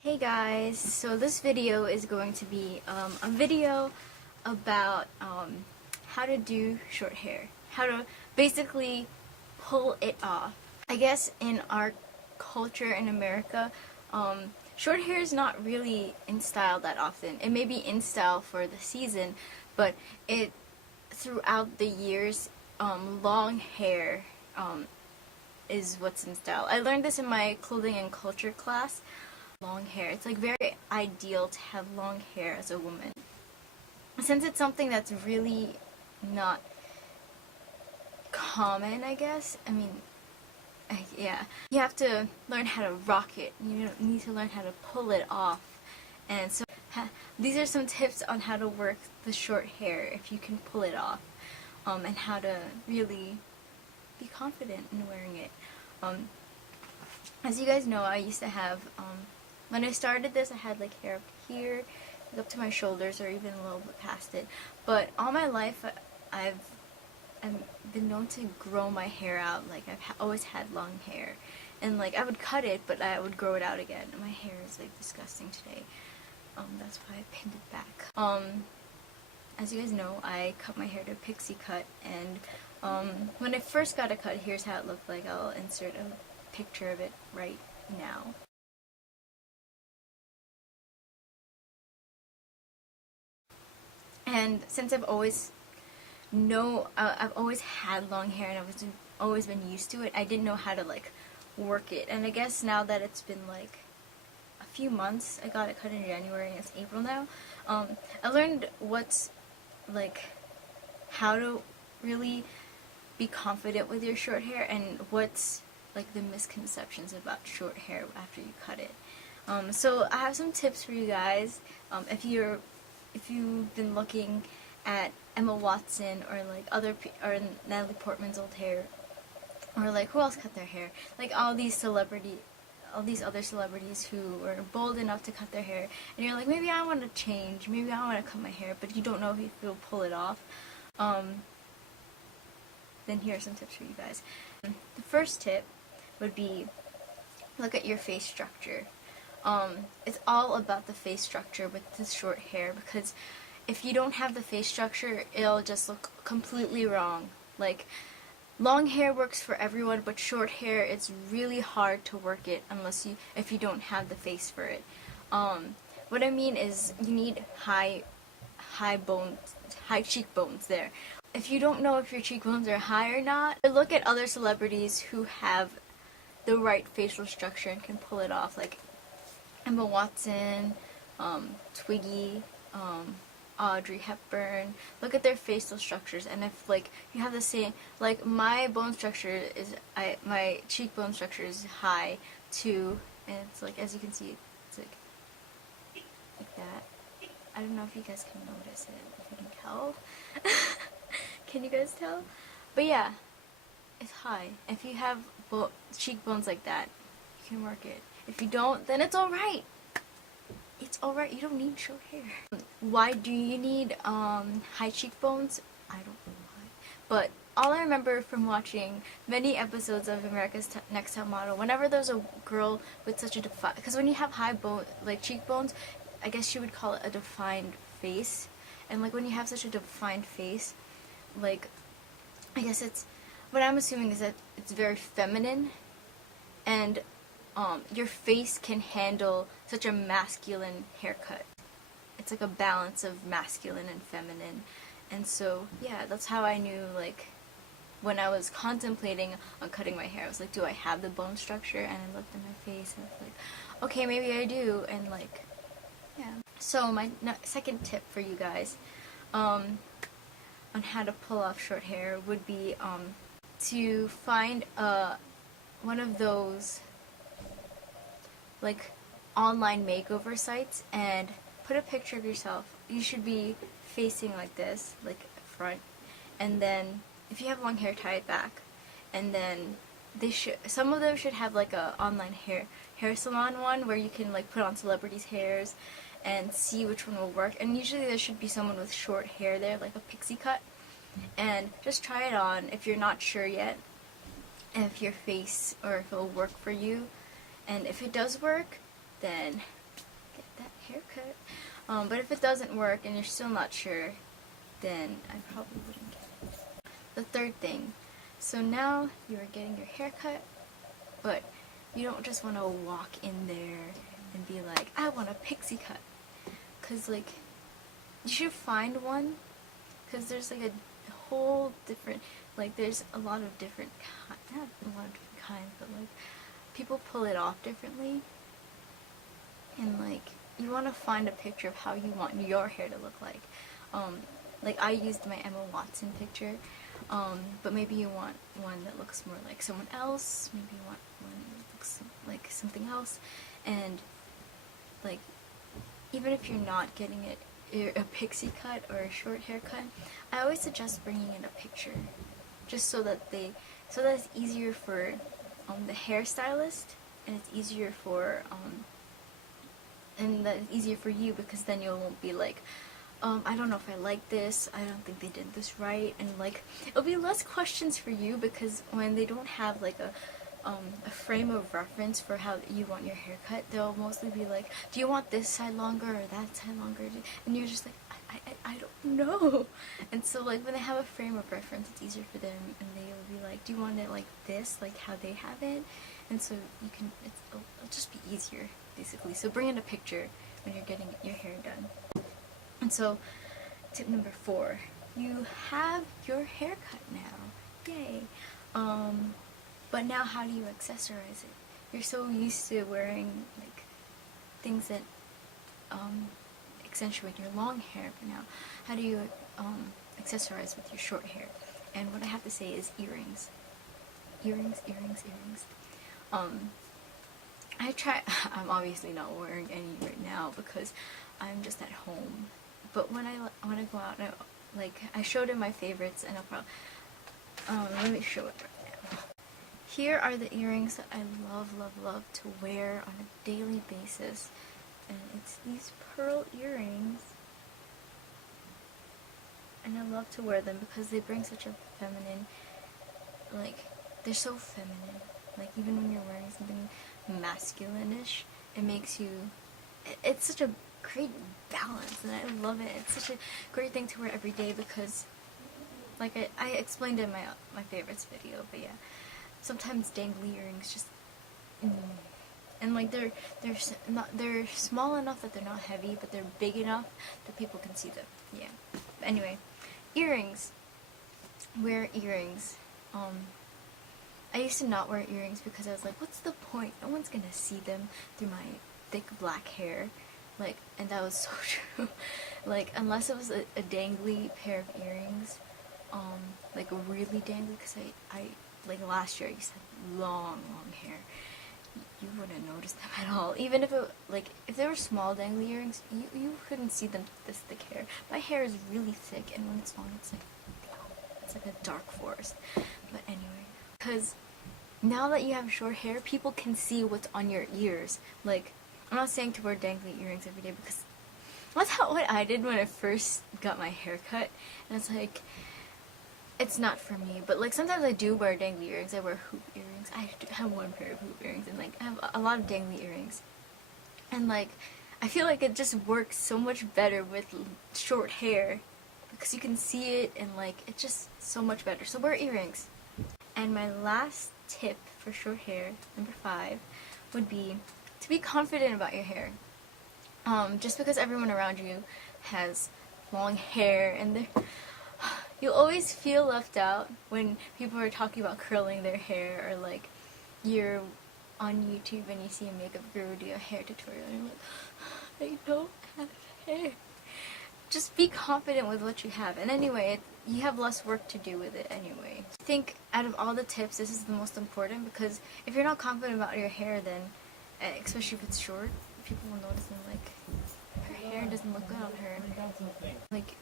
Hey guys, so this video is going to be a video about how to do short hair, how to basically pull it off. I guess in our culture in America, short hair is not really in style that often. It may be in style for the season, but throughout the years, long hair is what's in style. I learned this in my clothing and culture class. Long hair. It's like very ideal to have long hair as a woman. Since it's something that's really not common, I guess. Yeah. You have to learn how to rock it. You need to learn how to pull it off. And so these are some tips on how to work the short hair if you can pull it off. And how to really be confident in wearing it. As you guys know, I used to have when I started this, I had like hair up here, up to my shoulders, or even a little bit past it. But all my life, I've been known to grow my hair out. Like I've always had long hair, and like I would cut it, but I would grow it out again. My hair is like disgusting today. That's why I pinned it back. As you guys know, I cut my hair to a pixie cut, and when I first got a cut, here's how it looked like. I'll insert a picture of it right now. And since I've always had long hair and I've always been used to it, I didn't know how to like work it. And I guess now that it's been like a few months, I got it cut in January and it's April now. I learned what's like how to really be confident with your short hair and what's like the misconceptions about short hair after you cut it. So I have some tips for you guys. If you've been looking at Emma Watson or like or Natalie Portman's old hair, or like who else cut their hair, like all these other celebrities who were bold enough to cut their hair, and you're like, maybe I want to change, maybe I want to cut my hair, but you don't know if you'll pull it off. Then here are some tips for you guys. The first tip would be look at your face structure. It's all about the face structure with this short hair, because if you don't have the face structure, it'll just look completely wrong. Like, long hair works for everyone, but short hair, it's really hard to work it if you don't have the face for it. What I mean is you need high cheekbones there. If you don't know if your cheekbones are high or not, look at other celebrities who have the right facial structure and can pull it off, like Emma Watson, Twiggy, Audrey Hepburn. Look at their facial structures, and if like you have the same, like my cheekbone structure is high too, and it's like, as you can see, it's like that. I don't know if you guys can notice it, if you can tell. Can you guys tell? But yeah, it's high. If you have cheekbones like that, you can work it. If you don't, then it's alright. It's alright. You don't need short hair. Why do you need high cheekbones? I don't know why. But all I remember from watching many episodes of America's Next Top Model, whenever there's a girl with such a because when you have cheekbones, I guess you would call it a defined face. And like when you have such a defined face, like I guess what I'm assuming is that it's very feminine, and your face can handle such a masculine haircut. It's like a balance of masculine and feminine. And so, yeah, that's how I knew, like, when I was contemplating on cutting my hair, I was like, do I have the bone structure? And I looked at my face and I was like, okay, maybe I do. And like, yeah. So my second tip for you guys on how to pull off short hair would be to find one of those like online makeover sites and put a picture of yourself. You should be facing like this, like front, and then if you have long hair, tie it back, and then some of them should have like a online hair salon one where you can like put on celebrities' hairs and see which one will work. And usually there should be someone with short hair there, like a pixie cut, and just try it on if you're not sure yet if your face or if it'll work for you. And if it does work, then haircut. But if it doesn't work and you're still not sure, then I probably wouldn't get it. The third thing, so now you're getting your haircut, but you don't just want to walk in there and be like, I want a pixie cut. Because, like, you should find one, because there's, like, a whole different, like, there's a lot of different not a lot of different kinds, but, like, people pull it off differently. And, like, you want to find a picture of how you want your hair to look like. Like, I used my Emma Watson picture, but maybe you want one that looks more like someone else, maybe you want one that looks like something else, and, like, even if you're not getting a pixie cut or a short haircut, I always suggest bringing in a picture, just so that it's easier for the hairstylist, and it's easier for you, because then you won't be like, I don't know if I like this, I don't think they did this right, and, like, it'll be less questions for you, because when they don't have, like, a frame of reference for how you want your hair cut, they'll mostly be like, do you want this side longer or that side longer? And you're just like, I don't know. And so, like, when they have a frame of reference, it's easier for them, and they'll be like, do you want it like this, like how they have it? And so you can, it'll just be easier, basically. So bring in a picture when you're getting your hair done. And so, tip number 4, you have your haircut now. Yay. But now how do you accessorize it? You're so used to wearing, like, things that accentuate your long hair, but now how do you accessorize with your short hair? And what I have to say is earrings. Earrings. I'm obviously not wearing any right now because I'm just at home. But when I go out, I showed in my favorites, and I'll probably, let me show it right now. Here are the earrings that I love to wear on a daily basis, and it's these pearl earrings, and I love to wear them because they bring such a feminine, like, they're so feminine, like, even when you're wearing something masculine-ish, it makes you, it's such a great balance, and I love it. It's such a great thing to wear every day because, like, I explained in my favorites video, but yeah, sometimes dangly earrings just, and, like, they're small enough that they're not heavy, but they're big enough that people can see them. Yeah. Anyway, earrings. Wear earrings. I used to not wear earrings because I was like, what's the point? No one's gonna see them through my thick black hair. Like, and that was so true. Like, unless it was a dangly pair of earrings, like really dangly, because I like last year I used to have long hair. You wouldn't notice them at all. Even if it, like, if they were small dangly earrings, you couldn't see them this thick hair. My hair is really thick, and when it's long, it's like a dark forest. But anyway, because now that you have short hair, people can see what's on your ears. Like, I'm not saying to wear dangly earrings every day, because that's what I did when I first got my hair cut, and it's like, it's not for me. But, like, sometimes I do wear dangly earrings. I wear hoop earrings. I do have one pair of hoop earrings, and, like, I have a lot of dangly earrings. And, like, I feel like it just works so much better with short hair, because you can see it, and, like, it's just so much better. So wear earrings. And my last tip for short hair, number 5, would be to be confident about your hair. Just because everyone around you has long hair, and you'll always feel left out when people are talking about curling their hair, or, like, you're on YouTube and you see a makeup guru do a hair tutorial and you're like, I don't have hair. Just be confident with what you have. And anyway, you have less work to do with it anyway. I think out of all the tips, this is the most important, because if you're not confident about your hair, then, especially if it's short, people will notice and, like, her hair doesn't look good on her. Like,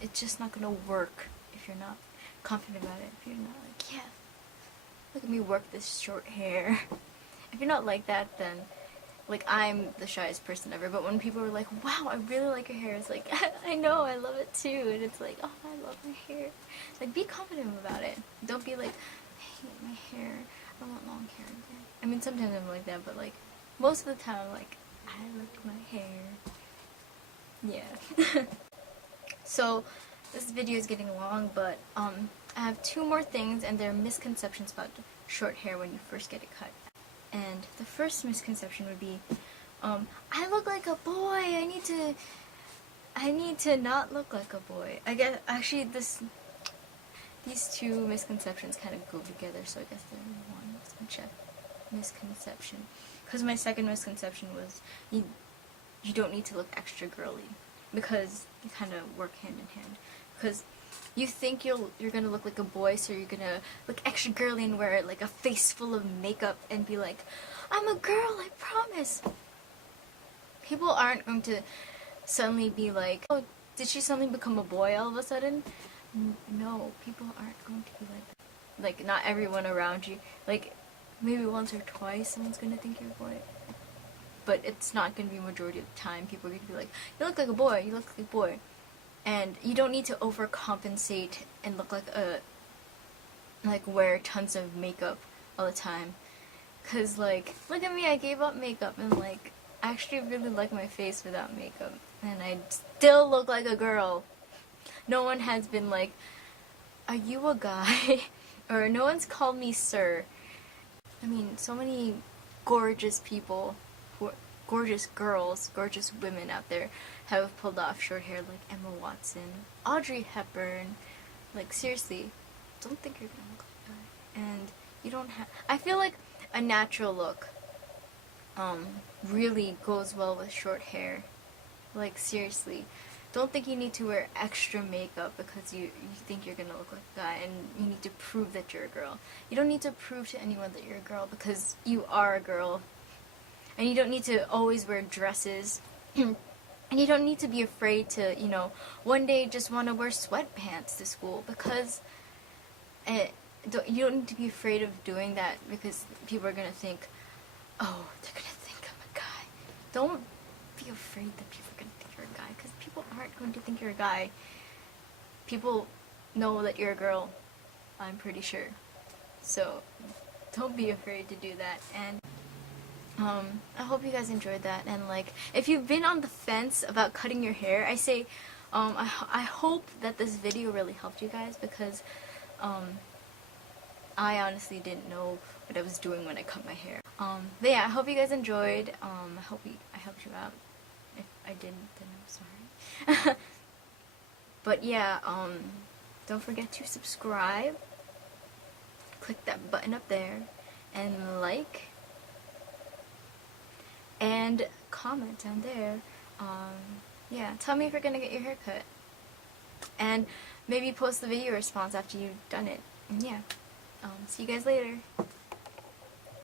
it's just not gonna work if you're not confident about it. If you're not like, yeah, look at me work this short hair. If you're not like that, then, like, I'm the shyest person ever, but when people are like, wow, I really like your hair, it's like, I know, I love it too, and it's like, oh, I love my hair. Like, be confident about it. Don't be like, I hate my hair, I want long hair again. I mean, sometimes I'm like that, but, like, most of the time, like, I like my hair. Yeah. So this video is getting long, but I have two more things, and they're misconceptions about short hair when you first get it cut. And the first misconception would be, I look like a boy. I need to not look like a boy. I guess actually these two misconceptions kind of go together, so I guess they're one misconception. Because my second misconception was you don't need to look extra girly, because you kind of work hand in hand. Because you think you're gonna look like a boy, so you're gonna look extra girly and wear like a face full of makeup and be like, I'm a girl, I promise. People aren't going to suddenly be like, oh, did she suddenly become a boy all of a sudden? No, people aren't going to be like not everyone around you. Like, maybe once or twice someone's gonna think you're a boy. But it's not gonna be majority of the time. People are gonna be like, you look like a boy, you look like a boy. And you don't need to overcompensate and look like wear tons of makeup all the time. Cause like, look at me, I gave up makeup, and like, I actually really like my face without makeup. And I still look like a girl. No one has been like, are you a guy? Or no one's called me sir. I mean, so many gorgeous people, gorgeous girls, gorgeous women out there have pulled off short hair, like Emma Watson, Audrey Hepburn. Like, seriously, don't think you're gonna look like that. And you don't have, I feel like a natural look really goes well with short hair. Like, seriously, don't think you need to wear extra makeup because you think you're gonna look like a guy and you need to prove that you're a girl. You don't need to prove to anyone that you're a girl, because you are a girl. And you don't need to always wear dresses. And you don't need to be afraid to, you know, one day just want to wear sweatpants to school, because you don't need to be afraid of doing that, because people are gonna think, oh, they're gonna think I'm a guy. Don't be afraid that people are gonna think you're a guy, because people aren't going to think you're a guy. People know that you're a girl, I'm pretty sure. So don't be afraid to do that. And I hope you guys enjoyed that. And like, if you've been on the fence about cutting your hair, I say I hope that this video really helped you guys, because I honestly didn't know what I was doing when I cut my hair. But yeah, I hope you guys enjoyed. I hope I helped you out. If I didn't, then I'm sorry. But yeah, don't forget to subscribe. Click that button up there and like and comment down there. Yeah, tell me if you're gonna get your hair cut, and maybe post the video response after you've done it. And yeah, see you guys later.